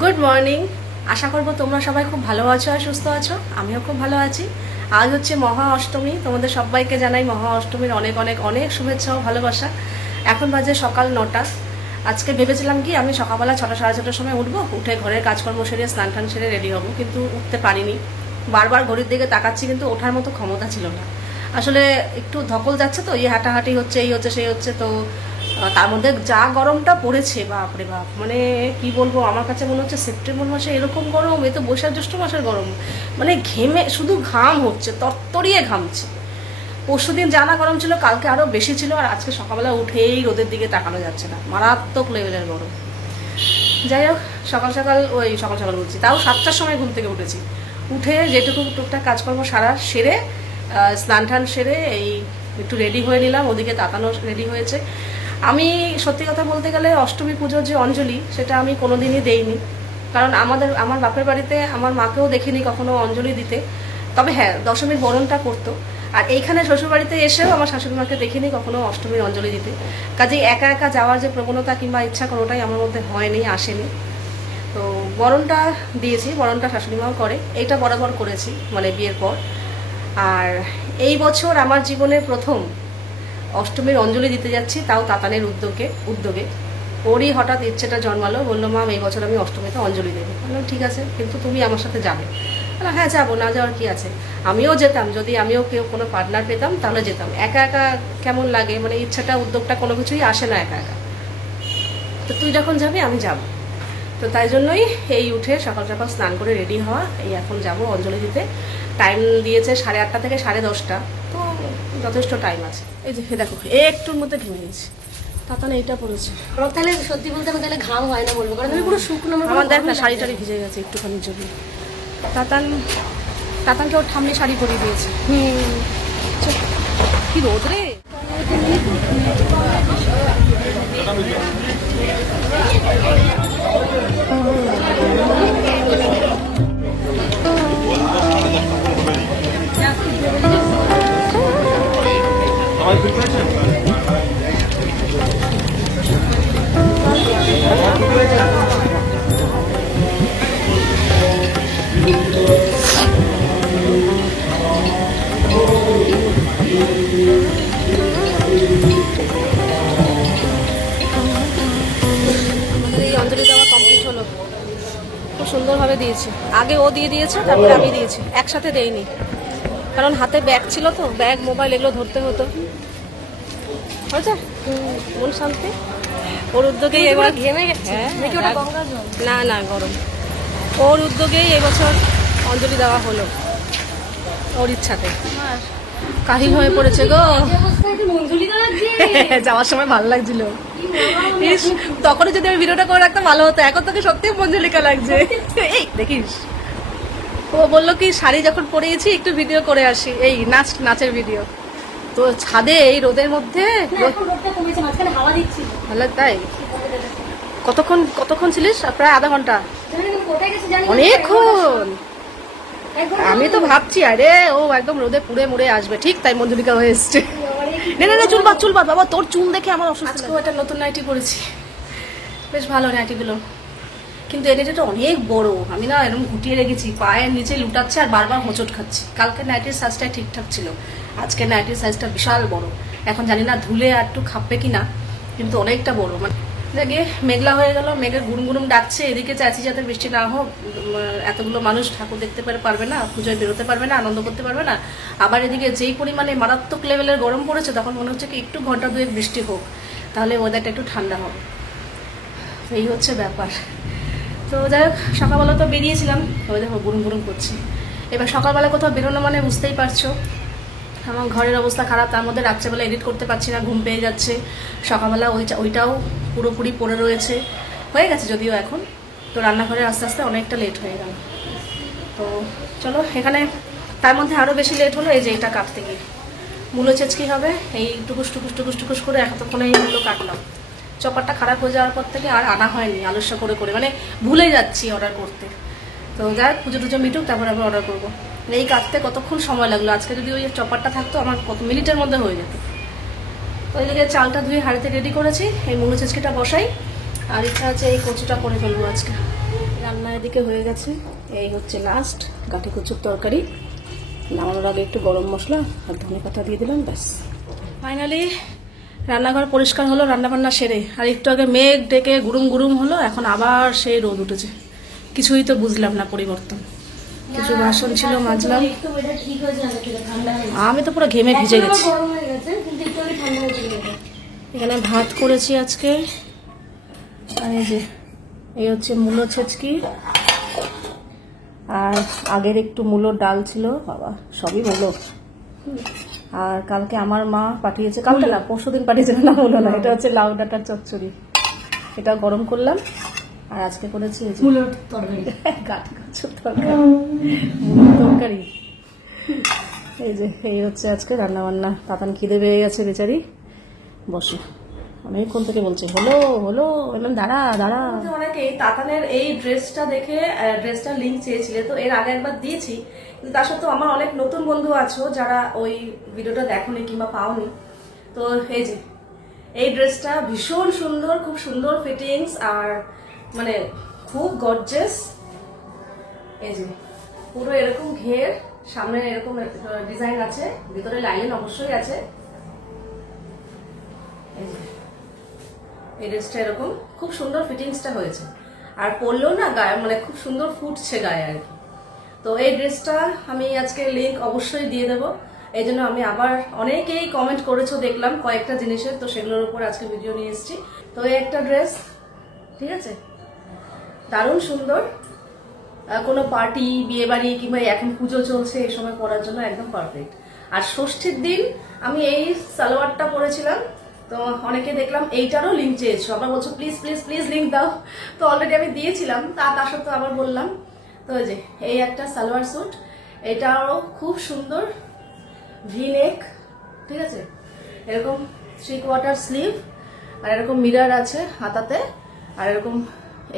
Good morning. আশা করব তোমরা সবাই খুব ভালো আছো আর সুস্থ আছো। আমিও খুব ভালো আছি। আজ হচ্ছে মহা অষ্টমী। তোমাদের সবাইকে জানাই মহা অষ্টমীর অনেক অনেক অনেক শুভেচ্ছা ও ভালোবাসা। এখন বাজে সকাল 9টা। আজকে ভেবেছিলাম কি আমি সকালবেলা 6টা সাড়ে 6টার সময় উঠবো, উঠে ঘরের কাজকর্ম সেরে স্নান টান সেরে রেডি হবো, কিন্তু উঠতে পারিনি। বারবার ঘড়ির দিকে তাকাচ্ছি, কিন্তু ওঠার মতো ক্ষমতা ছিল না। আসলে একটু ধকল যাচ্ছে তো, এই হাঁটাহাঁটি হচ্ছে, এই হচ্ছে সেই হচ্ছে, তো তার মধ্যে যা গরমটা পড়েছে বাপরে বাপ, মানে কি বলবো, আমার কাছে মনে হচ্ছে সেপ্টেম্বর মাসে এরকম গরম, এ তো বৈশাখ জ্যৈষ্ঠ মাসের গরম। মানে ঘেমে শুধু ঘাম হচ্ছে, তরতরিয়ে ঘামছে। পরশুদিন জানা গরম ছিল, কালকে আরো বেশি ছিল, আর আজকে সকালবেলা উঠেই রোদের দিকে তাকানো যাচ্ছে না, মারাত্মক লেভেলের গরম। যাই হোক, সকাল সকাল বলছি, তাও 7টার সময় ঘুম থেকে উঠেছি। উঠে যেটুকু টুকটাক কাজকর্ম সেরে স্নান টান সেরে এই একটু রেডি হয়ে নিলাম, ওদিকে তাতানো রেডি হয়েছে। আমি সত্যি কথা বলতে গেলে অষ্টমী পুজোর যে অঞ্জলি, সেটা আমি কোনোদিনই দেইনি, কারণ আমার বাপের বাড়িতে আমার মাকেও দেখিনি কখনো অঞ্জলি দিতে। তবে হ্যাঁ, দশমীর বরণটা করতো। আর এইখানে শ্বশুরবাড়িতে এসেও আমার শাশুড়ি মাকে দেখিনি কখনো অষ্টমীর অঞ্জলি দিতে। কাজেই একা একা যাওয়ার যে প্রবণতা কিংবা ইচ্ছা কোনোটাই আমার মধ্যে হয়নি, আসেনি। তো বরণটা দিয়েছি, বরণটা শাশুড়ি মাও করে, এইটা বরাবর করেছি মানে বিয়ের পর। আর এই বছর আমার জীবনের প্রথম অষ্টমীর অঞ্জলি দিতে যাচ্ছি, তাও তাতানের উদ্যোগে। ওরই হঠাৎ ইচ্ছেটা জন্মালো, বললো মা এই বছর আমি অষ্টমীতে অঞ্জলি দেবো। বললাম ঠিক আছে, কিন্তু তুমি আমার সাথে যাবে। বললাম হ্যাঁ যাবো, না যাওয়ার কি আছে। আমিও যেতাম, যদি আমিও কেউ কোনো পার্টনার পেতাম তাহলে যেতাম। একা একা কেমন লাগে, মানে ইচ্ছাটা উদ্যোগটা কোনো কিছুই আসে না একা একা। তো তুই যখন যাবি আমি যাব। তো তাই জন্যই এই উঠে সকাল সকাল স্নান করে রেডি হওয়া, এই এখন যাব অঞ্জলি দিতে। টাইম দিয়েছে 8:30 থেকে 10:30, তো যথেষ্ট টাইম আছে। এই যে দেখো, একটুর মধ্যে ঘেমে গেছি। তাতানে এইটা পড়েছে। তাহলে সত্যি বলতে আমি তাহলে ঘাম হয় না বলবো, কারণ আমি পুরো শুকনো। আমার দেখ না, শাড়ি টাড়ি ভিজে গেছে একটুখানির জন্য। তাতানকে ওর ঠাম্মি শাড়ি পরিয়ে দিয়েছে। কি রোদ রে। খুব সুন্দরভাবে দিয়েছি। আগে ও দিয়ে দিয়েছে, তারপরে আমি দিয়েছি, একসাথে দেইনি, কারণ হাতে ব্যাগ ছিল তো, ব্যাগ মোবাইল এগুলো ধরতে হতো। হয়েছে, মন শান্তি। ওর উদ্যোগেই এবার ঘেমে গেছে। না না গরম। ওর উদ্যোগেই এবছর অঞ্জলি দেওয়া হলো, ওর ইচ্ছাতে। কাহিল হয়ে পড়েছে গো। যাওয়ার সময় ভালো লাগছিল, তখনই যদি আমি ভিডিওটা করে রাখতে ভালো হতো। এখন তোকে সত্যি মঞ্জুলিকা লাগছে। এই দেখিস, ও বললো কি শাড়ি যখন পরিয়েছি একটু ভিডিও করে আসি, এই নাচের ভিডিও। তো ছাদে এই রোদের মধ্যে ভালো। তাই কতক্ষণ ছিলিস? প্রায় আধা ঘন্টা। অনেকক্ষণ। আমি তো ভাবছি আরে ও একদম রোদে পুড়ে মুড়ে আসবে, ঠিক তাই মঞ্জুলিকা হয়ে এসছে। না চুল বাদ বাবা, তোর চুল দেখে আমার অসুস্থ। আজকেও একটা নতুন নাইটি পরেছি, বেশ ভালো নাইটিগুলো, কিন্তু এই নাইটিটা অনেক বড়। আমি না এরকম গুটিয়ে রেখেছি, পায়ের নিচে লুটাচ্ছে আর বারবার হোঁচট খাচ্ছি। কালকে নাইটির সাইজটা ঠিকঠাক ছিল, আজকে নাইটির সাইজটা বিশাল বড়। এখন জানি না ধুলে আর একটু খাপবে কিনা, কিন্তু অনেকটা বড়। মানে দেখে মেঘলা হয়ে গেল, মেঘের গুড়ুম ডাকছে। এদিকে চাইছি যাতে বৃষ্টি না হোক, এতগুলো মানুষ ঠাকুর দেখতে পারবে না, পুজোয় বেরোতে পারবে না, আনন্দ করতে পারবে না। আবার এদিকে যেই পরিমাণে মারাত্মক লেভেলের গরম পড়েছে, তখন মনে হচ্ছে কি একটু ঘন্টা দুয়েক বৃষ্টি হোক, তাহলে ওয়েদারটা একটু ঠান্ডা হবে। এই হচ্ছে ব্যাপার। তো যাই হোক, সকালবেলা তো বেরিয়েছিলাম, তবে দেখো গুড়ুম করছি। এবার সকালবেলা কোথাও বেরোনো মানে বুঝতেই পারছো আমার ঘরের অবস্থা খারাপ। তার মধ্যে রাত্রেবেলা এডিট করতে পারছি না, ঘুম পেয়ে যাচ্ছে। সকালবেলা ওইটাও পুরোপুরি পড়ে রয়েছে, হয়ে গেছে যদিও এখন। তো রান্নাঘরে আস্তে আস্তে অনেকটা লেট হয়ে গেল। তো চলো, এখানে তার মধ্যে আরও বেশি লেট হলো এই যে এটা কাটতে গিয়ে। মূলো চেঁচকি হবে, এই টুকুস করে এতক্ষণে এই মূলো কাটলাম। চপারটা খারাপ হয়ে যাওয়ার পর থেকে আর আনা হয়নি, আলস্য করে মানে ভুলে যাচ্ছি অর্ডার করতে। তো যাই পুজো টুজো মিটুক, তারপর আবার অর্ডার করবো। এই কাটতে কতক্ষণ সময় লাগলো, আজকে যদি ওই চপারটা থাকতো আমার কত মিনিটের মধ্যে হয়ে যেত। তো এইদিকে চালটা ধুয়ে হাঁড়িতে রেডি করেছি, এই মুলো চেঁচকিটা বসাই। আর ইচ্ছা আছে এই কচুটা করে ফেলবো আজকে। রান্না এদিকে হয়ে গেছে, এই হচ্ছে লাস্ট গাঠি কচুর তরকারি। নামানোর আগে একটু গরম মশলা আর ধনে পাতা দিয়ে দিলাম, ব্যাস। ফাইনালি রান্নাঘর পরিষ্কার হলো রান্না বান্না সেরে। আর একটু আগে মেঘ ডেকে গুরুম গুরুম হলো, এখন আবার সেই রোদ উঠেছে। কিছুই তো বুঝলাম না পরিবর্তন। কিছু বাসন ছিল মাজলাম, আমি তো পুরো ঘেমে ভিজে গেছি। এখানে ভাত করেছি আজকে, আর এই যে এই হচ্ছে মূলো ছেচকি, আর আগের একটু মূলোর ডাল ছিল, বাবা সবই মূলো। আর কালকে আমার মা পাঠিয়েছে, কালকে না পরশুদিন পাঠিয়েছিল, না মূলো না, এটা হচ্ছে লাউ ডাঁটার চচ্চড়ি, এটা গরম করলাম। আর আজকে করেছি মূলোর তরকারি, গাঠি কচুর তরকারি, মূলোর তরকারি। এই যে এই হচ্ছে আজকে রান্না বান্না। তাতান খিদে পেয়ে গেছে বেচারি, বসে অনেকক্ষণ থেকে বলছে হলো হলো, বললাম দাঁড়া দাঁড়া। অনেকেই তাতানের এই ড্রেসটা দেখে ড্রেসটার লিঙ্ক চেয়েছিলে, তো এর আগে একবার দিয়েছি, কিন্তু তার সত্ত্বেও আমার অনেক নতুন বন্ধু আছো যারা ওই ভিডিওটা দেখোনি কিংবা পাওনি। তো এই যে এই ড্রেসটা ভীষণ সুন্দর, খুব সুন্দর ফিটিংস, আর মানে খুব গর্জিয়াস। এই যে পুরো এরকম ঘের, সামনে এরকম ডিজাইন আছে, ভিতরে লাইন অবশ্যই আছে। এই ড্রেসটা এরকম খুব সুন্দর ফিটিংসটা হয়েছে, আর পরলেও না গায়ে মানে খুব সুন্দর ফুটছে গায়ে আর কি। তো এই ড্রেসটা আমি আজকে লিঙ্ক অবশ্যই দিয়ে দেবো। এই জন্য আমি আবার অনেকেই কমেন্ট করেছো দেখলাম কয়েকটা জিনিসের, তো সেগুলোর উপর আজকে ভিডিও নিয়ে এসেছি। তো এই একটা ড্রেস, ঠিক আছে, দারুণ সুন্দর, কোনো পার্টি, বিয়ে বাড়ি কিংবা এখন পুজো চলছে এই সময় পরার জন্য একদম পারফেক্ট। আর ষষ্ঠীর দিন আমি এই সালোয়ারটা পরেছিলাম, তো অনেকে দেখলাম এইটারও লিঙ্ক চেয়েছো, আবার বলছো প্লিজ প্লিজ প্লিজ লিঙ্ক দাও। তো অলরেডি আমি দিয়েছিলাম, তার সত্ত্বেও আবার বললাম। তো এই যে এই একটা সালোয়ার স্যুট, এটাও খুব সুন্দর, ভি নেক, ঠিক আছে, এরকম 3/4 স্লিভ, আর এরকম মিরর আছে হাতাতে, আর এরকম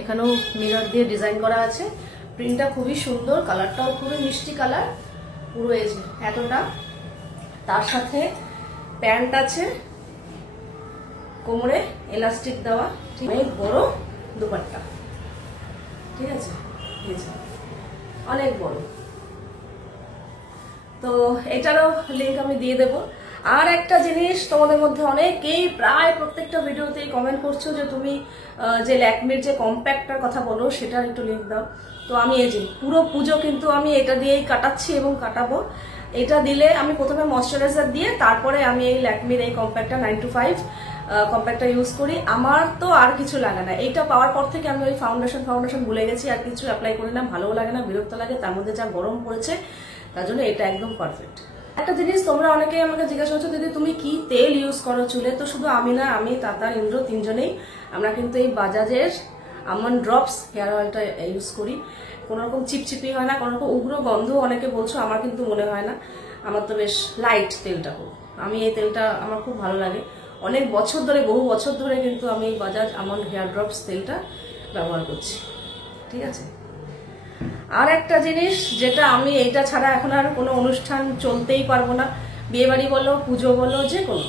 এখানেও মিরর দিয়ে ডিজাইন করা আছে। প্রিন্টটা খুবই সুন্দর, কালারটাও খুবই মিষ্টি কালার, পুরো এই যে এতটা। তার সাথে প্যান্ট আছে, কোমরে এলাস্টিক দেওয়া, ঠিক, অনেক বড় দুপাট্টা, ঠিক আছে, অনেক বড়। তো এটারও লিঙ্ক আমি দিয়ে দেবো। আর একটা জিনিস, তোমাদের মধ্যে অনেকেই প্রায় প্রত্যেকটা ভিডিওতেই কমেন্ট করছো যে তুমি যে ল্যাকমির যে কম্প্যাক্টটার কথা বলো সেটার একটু লিঙ্ক দাও। তো আমি এই যে পুরো পুজো কিন্তু আমি এটা দিয়েই কাটাচ্ছি এবং কাটাবো। এটা দিলে আমি প্রথমে ময়শ্চারাইজার দিয়ে তারপরে আমি এই ল্যাকমির এই কম্প্যাক্টটা 925 কম্প্যাক্টটা ইউজ করি। আমার তো আর কিছু লাগে না, এইটা পাওয়ার পর থেকে আমি ওই ফাউন্ডেশন ভুলে গেছি, আর কিছু অ্যাপ্লাই করি না, ভালোও লাগে না, বিরক্ত লাগে। তার মধ্যে যা গরম পড়েছে তার জন্য এটা একদম পারফেক্ট। একটা জিনিস তোমরা অনেকেই আমাকে জিজ্ঞাসা করছো, দিদি তুমি কি তেল ইউজ করো চুলে? তো শুধু আমি না, আমি, তাতার, ইন্দ্র তিনজনেই আমরা কিন্তু এই বাজাজের আমন্ড ড্রপস হেয়ার অয়েলটা ইউজ করি। কোনো রকম চিপচিপি হয় না, কোনো রকম উগ্র গন্ধ অনেকে বলছো, আমার কিন্তু মনে হয় না। আমার তো বেশ লাইট তেলটা, আমি এই তেলটা আমার খুব ভালো লাগে। অনেক বছর ধরে, বহু বছর ধরে কিন্তু আমি এই বাজাজ আমন্ড হেয়ার ড্রপস তেলটা ব্যবহার করছি, ঠিক আছে। আর একটা জিনিস যেটা আমি এইটা ছাড়া এখন আর কোনো অনুষ্ঠান চলতেই পারবো না, বিয়ে বাড়ি বলো, পুজো বলো, যে কোনো,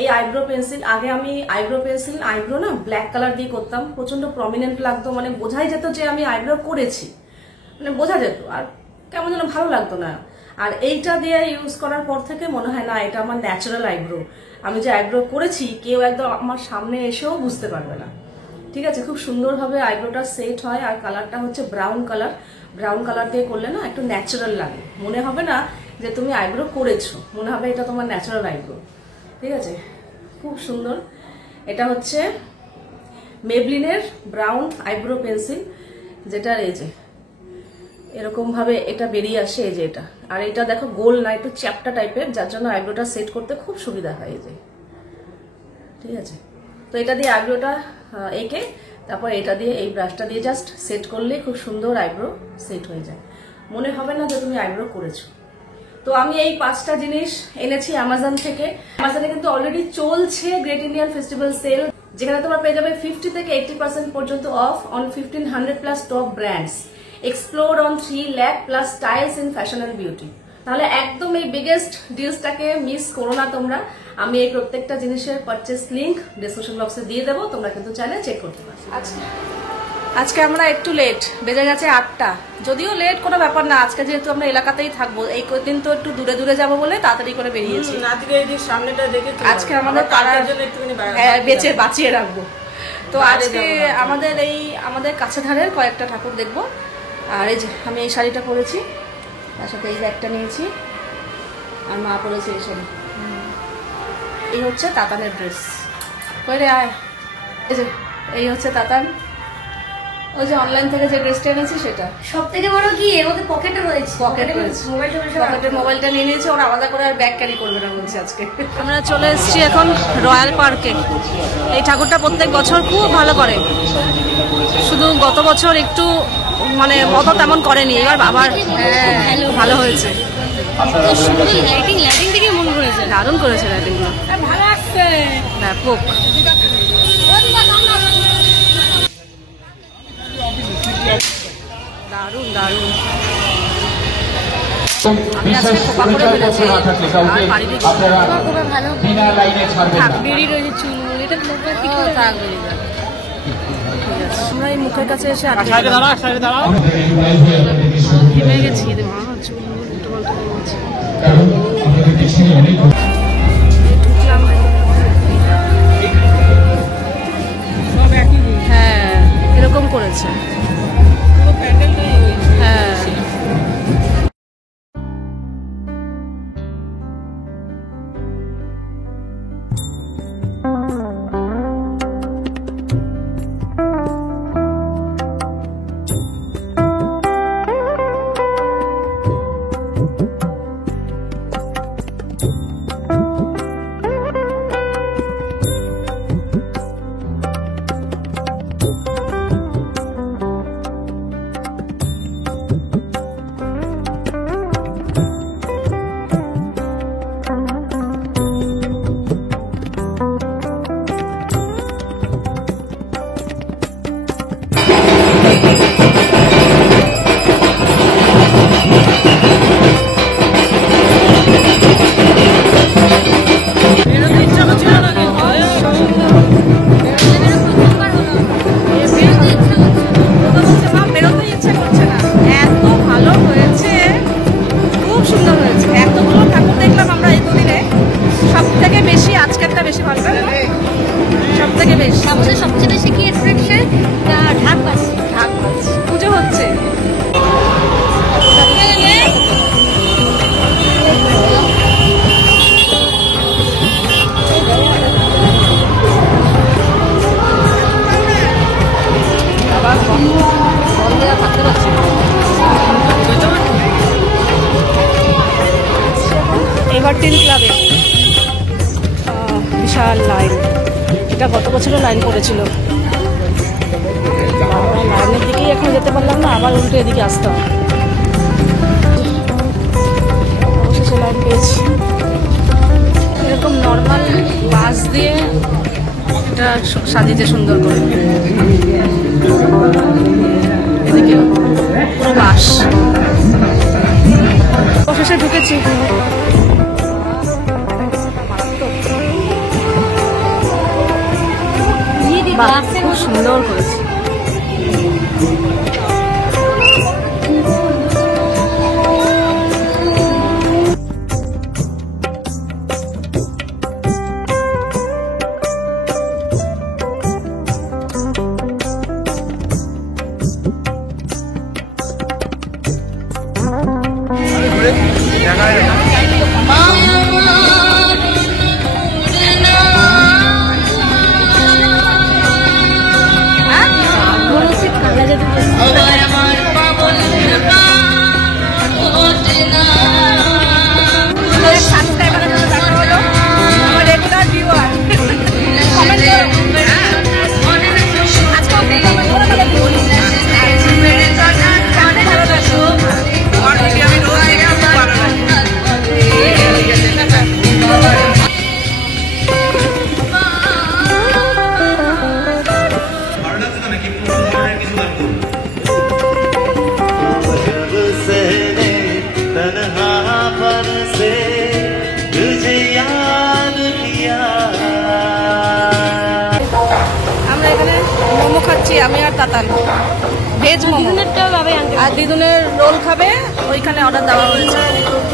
এই আইব্রো পেন্সিল। আগে আমি আইব্রো পেন্সিল, আইব্রো না ব্ল্যাক কালার দিয়ে করতাম, প্রচন্ড প্রমিনেন্ট লাগতো, মানে বোঝাই যেত যে আমি আইব্রো করেছি, মানে বোঝা যেত, আর কেমন যেন ভালো লাগতো না। আর এইটা দিয়ে ইউজ করার পর থেকে মনে হয় না এটা আমার ন্যাচারাল আইব্রো, আমি যে আইব্রো করেছি কেউ একদম আমার সামনে এসেও বুঝতে পারবে না, ঠিক আছে। খুব সুন্দরভাবে আইব্রোটা সেট হয়, আর কালারটা হচ্ছে ব্রাউন কালার। ব্রাউন কালার দিয়ে করলে না একটু ন্যাচারাল লাগে, মনে হবে না যে তুমি আইব্রো করেছো, মনে হবে এটা তোমার ন্যাচারাল আইব্রো, ঠিক আছে। খুব সুন্দর। এটা হচ্ছে মেবলিনের ব্রাউন আইব্রো পেন্সিল, যেটার এই যে এরকম ভাবে এটা বেরিয়ে আসে, এই যে এটা। আর এটা দেখো গোল না, একটু চ্যাপটা টাইপের, যার জন্য আইব্রোটা সেট করতে খুব সুবিধা হয়, এই যে, ঠিক আছে। তো এটা দিয়ে আইব্রোটা এঁকে তারপর এটা দিয়ে এই ব্রাশটা দিয়ে জাস্ট সেট করলে খুব সুন্দর আইব্রো সেট হয়ে যায়, মনে হবে না যে তুমি আইব্রো করেছো। তো আমি এই 5টা জিনিস এনেছি অ্যামাজন থেকে। অ্যামাজনে কিন্তু অলরেডি চলছে গ্রেট ইন্ডিয়ান ফেস্টিভ্যাল সেল, যেখানে তোমরা পেয়ে যাবে 50 থেকে 80% পর্যন্ত of on 1500+ top brands, explore on 3 lakh+ styles in fashion and beauty. তাহলে একদম এই বিগেস্ট ডিলসটাকে মিস করো না তোমরা। আমি এই প্রত্যেকটা জিনিসের পারচেস লিংক ডেসক্রিপশন বক্সে দিয়ে দেবো, তোমরা কিন্তু চাইলে চেক করতে পারো। আজকে আমরা একটু লেট, বেজে গেছে 8টা। যদিও লেট কোনো ব্যাপার না, আজকে যেহেতু আমরা এলাকাতেই থাকবো, এই কদিন তো একটু দূরে দূরে যাবো বলে তাড়াতাড়ি করে বেরিয়েছি। আজকে আমাদের পাড়ার বাঁচিয়ে রাখবো। তো আজকে আমাদের কাছে ধারের কয়েকটা ঠাকুর দেখবো। আর এই যে আমি এই শাড়িটা পরেছি, তার সাথে এই ব্যাগটা নিয়েছি, আর মা পরেছে এই শাড়ি। এই হচ্ছে তাতানের ড্রেস। কই রে আয়, এই হচ্ছে তাতান। ওই যে অনলাইন থেকে যে ড্রেসটা এনেছি সেটা। সব থেকে বড় কি এর মধ্যে পকেটে রয়েছে, পকেটের মোবাইলটা নিয়ে নিয়েছে, ওর আলাদা করে আর ব্যাগ ক্যারি করবে না বলছে আজকে। আমরা চলে এসেছি এখন রয়্যাল পার্কে। এই ঠাকুরটা প্রত্যেক বছর খুব ভালো করে, শুধু গত বছর একটু মানে অত তেমন করেনি, এবার আবার ভালো হয়েছে। লাইটিং থেকে মন করেছে, দারুণ করেছে লাইটিংগুলো, ভালো লাগছে ব্যাপক। দারুণ দারুণ। আমি আজকে খোপা করে ফেলেছি, আর বাড়ি থেকে ভালো থাক বেরিয়ে রয়েছে চুল, এটা থাক বেরিয়ে যাবে। আমরা এই মুখের কাছে এসে ঘেমে গেছি, চুল হ্যাঁ এরকম করেছে, হ্যাঁ। সবচেয়ে বেশি কি অ্যাট্রাকশন? ঢাক বাজছে, পুজো হচ্ছে। এভারটিন ক্লাবে বিশাল লাইন, এটা গত বছরও লাইন পড়েছিল। লাইনের দিকেই এখন যেতে পারলাম না, আবার উল্টো এদিকে আসতে হবে। অবশেষে লাইন পেয়েছি। এরকম নর্মাল বাস দিয়ে এটা সাজিয়েছে সুন্দর করে, এদিকে পুরো বাস। অবশেষে ঢুকেছি। খুব সুন্দর করেছে। আমি আর তাতান ভেজ মোমো, দিদুনেরটাও বাবাই আনতে আর দিদুনের রোল খাবে, ওইখানে অর্ডার দেওয়া হয়েছে,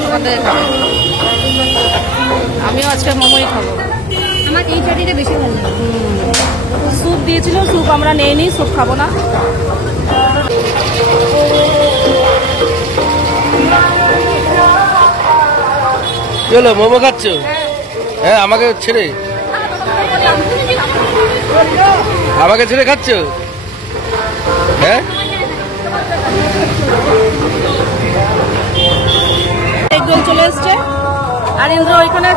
ওখান থেকে খাবে। আমিও আজকে মোমোই খাবো। আমার এই চাটনিটা বেশি ভালো লাগে। স্যুপ দিয়েছিল, স্যুপ আমরা নেইনি, স্যুপ খাবো না। কি হলো, মোমো খাচ্ছ? হ্যাঁ, আমাকে ছেড়ে খাচ্ছ? হ্যাঁ, একজন চলে এসছে, আর ইন্দ্র ওইখানে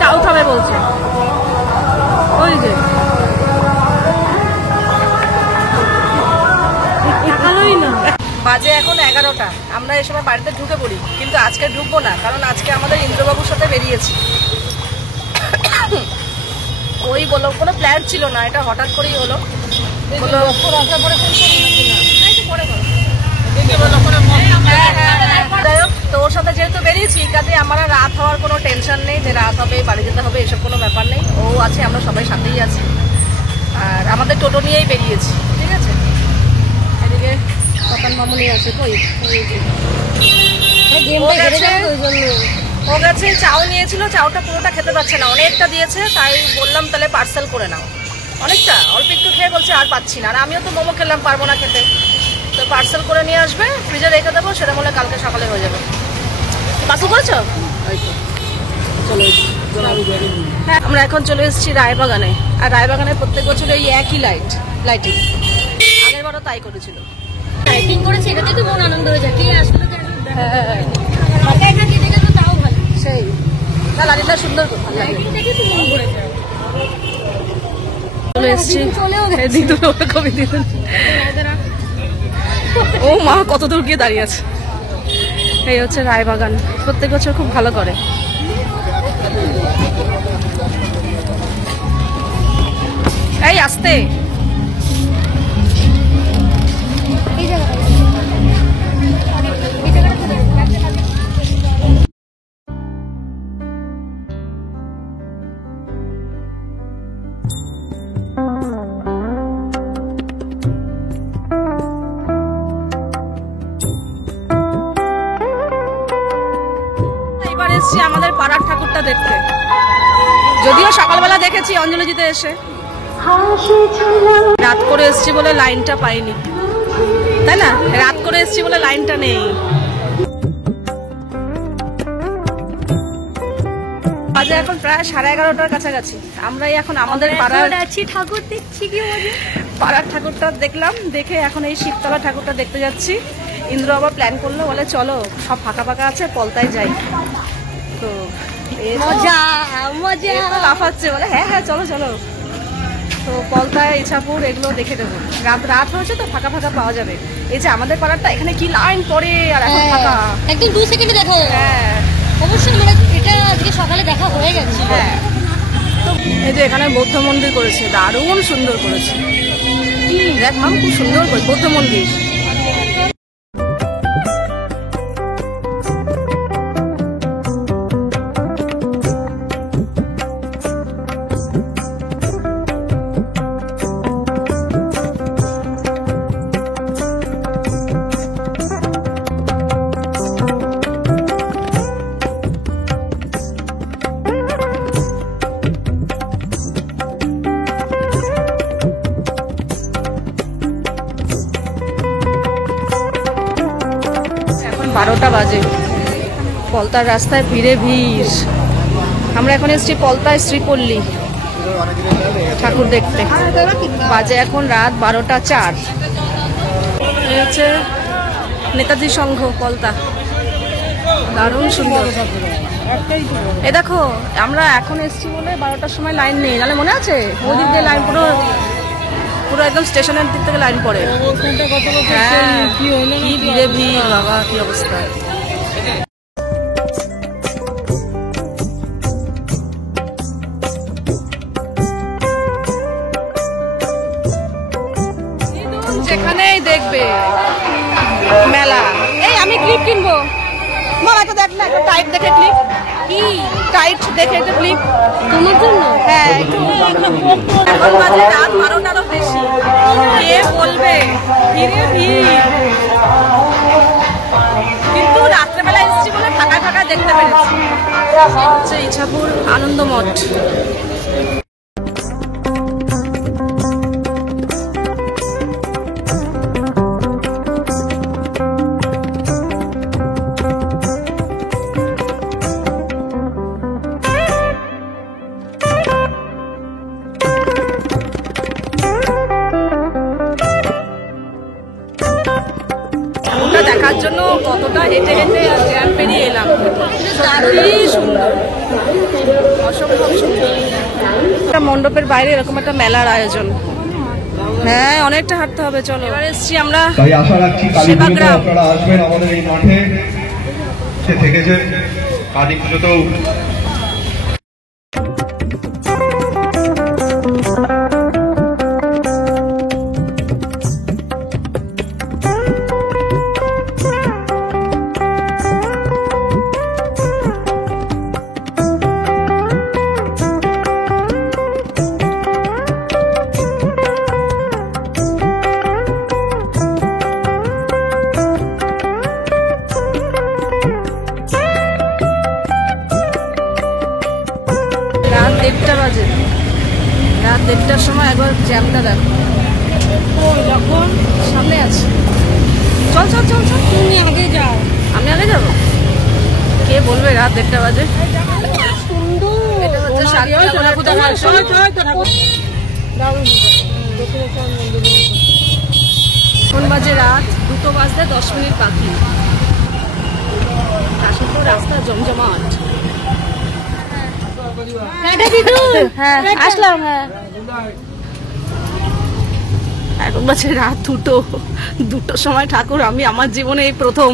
চাউ খাবে বলছে। ওই যে ভালোই না। বাজে এখন 11টা, আমরা এই সময় বাড়িতে ঢুকে পড়ি, কিন্তু আজকে ঢুকবো না, কারণ আজকে আমাদের ইন্দ্রবাবুর সাথে বেরিয়েছি। ওই বলো, কোনো প্ল্যান ছিল না, এটা হঠাৎ করেই হলো। বলো যাই হোক, তো ওর সাথে যেহেতু বেরিয়েছি, কাজে আমার আর রাত হওয়ার কোনো টেনশন নেই যে রাত হবে, বাড়ি যেতে হবে, এসব কোনো ব্যাপার নেই। ও আছে, আমরা সবাই সাথেই আছি, আর আমাদের টোটো নিয়েই বেরিয়েছি, ঠিক আছে। এদিকে তখন মামুনি আছে, কই ও গেছে, চাউ নিয়েছিল, চাউটা পুরোটা খেতে পারছে না, অনেকটা দিয়েছে, তাই বললাম তাহলে পার্সেল করে নাও। অনেকটা অল্প একটু খেয়ে বলছে আর পাচ্ছি না, আর আমিও তো মোমো খেলাম, পারবো না খেতে, তো পার্সেল করে নিয়ে আসবে, ফ্রিজে রেখে দেবো, সেটা বলে কালকে সকালে হয়ে যাবে। বাসু করেছো? হ্যাঁ, আমরা এখন চলে এসেছি রায়বাগানে, আর রায়বাগানে প্রত্যেক বছর এই একই লাইটিং, আগের বারও তাই করেছিল। লাইটিং করেছে, এটাতে তো মন আনন্দ হয়ে যায়। কে আসলে হ্যাঁ, একা কে দেখে তো তাও ভালো। সেই না, লাইটিংটা সুন্দর, ভালো লাগে। লাইটিং দেখে তো মন ভরে যায়। চলে এসেছি, চলেও গেছে। দিদুন কবি দিদুন, ও মা কত দূর গিয়ে দাঁড়িয়ে আছে। এই হচ্ছে রায়বাগান, প্রত্যেক বছর খুব ভালো করে। এই আসতে এই জায়গাটা এই জায়গাটা এবার এসছি আমাদের পাড়ার ঠাকুরটা দেখতে, যদিও সকালবেলা দেখেছি অঞ্জলিজিতে এসে, রাত করে এসছি বলে লাইনটা পাইনি, তাই না? রাত করে এসছি বলে লাইনটা নেই। বাজে এখন প্রায় 11:30টার কাছাকাছি। আমরাই এখন আমাদের পাড়ার আছি, ঠাকুর দেখছি, কি মজা। পাড়ার ঠাকুরটা দেখলাম, দেখে এখন এই শিবতলা ঠাকুরটা দেখতে যাচ্ছি। ইন্দ্র আবার প্ল্যান করলো, বলে চলো সব ফাঁকা ফাঁকা আছে, পলতায় যাই। তো মজা মজা লাফাচ্ছে, বলে হ্যাঁ হ্যাঁ চলো চলো। তো পলতায়, ইছাপুর এগুলো দেখে দেবো, রাত হয়েছে তো ফাঁকা ফাঁকা পাওয়া যাবে। এই যে আমাদের পাড়ারটা, এখানে কি লাইন পড়ে, আর এখন ফাঁকা। একদম 2 সেকেন্ডে দেখা যায়। হ্যাঁ অবশ্যই, মানে এটা আজকে সকালে দেখা হয়ে গেছে। হ্যাঁ, এই যে এখানে বৌদ্ধ মন্দির করেছে, দারুণ সুন্দর করেছে। দেখ মাম, খুব সুন্দর করে বৌদ্ধ মন্দির। এখন 12টা বাজে, পলতার রাস্তায় ভিড়ে ভিড়। আমরা এখন এসেছি পলতায় শ্রীপল্লী ঠাকুর দেখতে। বাজে এখন রাত 12টা 4। এই হচ্ছে নেতাজি সংঘ পলতা, দারুণ সুন্দর। এ দেখো, আমরা এখন এসেছি বলে 12টার সময় লাইন নেই, নাহলে মনে আছে ওই দিক দিয়ে লাইন পুরো পুরো একদম স্টেশনের দিক থেকে লাইন পড়ে। হ্যাঁ, কি ভিড়ে ভিড় বাবা, কি অবস্থা। যেখানেই দেখবে মেলা। এই আমি ক্লিপ কিনবো, মামা তো দেখ না, একটু টাইট দেখে ক্লিপ, কি টাইট দেখে একটু ক্লিপ তোমার জন্য হ্যাঁ একটু। এখন বাজে রাত 12টারও বেশি, কে বলবে ভিড়ে ভিড়, কিন্তু রাত্রেবেলা এসেছি বলে ফাঁকা ফাঁকা দেখতে পেরেছি। হচ্ছে ইছাপুর আনন্দ মঠ। ওটা দেখার জন্য কতটা হেঁটে হেঁটে জ্যাম পেরিয়ে এলাম, সত্যি সুন্দর, অসম্ভব সুন্দর। একটা মণ্ডপের বাইরে এরকম একটা মেলার আয়োজন, হ্যাঁ অনেকটা হাঁটতে হবে। চলো এবার এসছি আমরা তাই আশা রাখছি কালী পুজোতে সেবাগ্রাম। আপনারা আসবেন আমাদের এই মাঠে, সে থেকেছেন কালী পুজোতেও। রাত 1:30 বাজে, রাত 1:30টার সময় একবার জ্যামটা দেখো, যখন সামনে আছে। চল চল চল চল, তুমি আগে যাও। আমি আগে যাবো, কে বলবে রাত 1:30 বাজে। সুন্দর এটা হচ্ছে শান্তিনগরের দর্শন। এখন বাজে রাত 2 বাজতে 10 মিনিট বাকি, তার সাথে রাস্তা জমজমাট। হ্যাঁ আসলাম, হ্যাঁ এখন বাজে রাত 2টো সময় ঠাকুর আমি আমার জীবনে এই প্রথম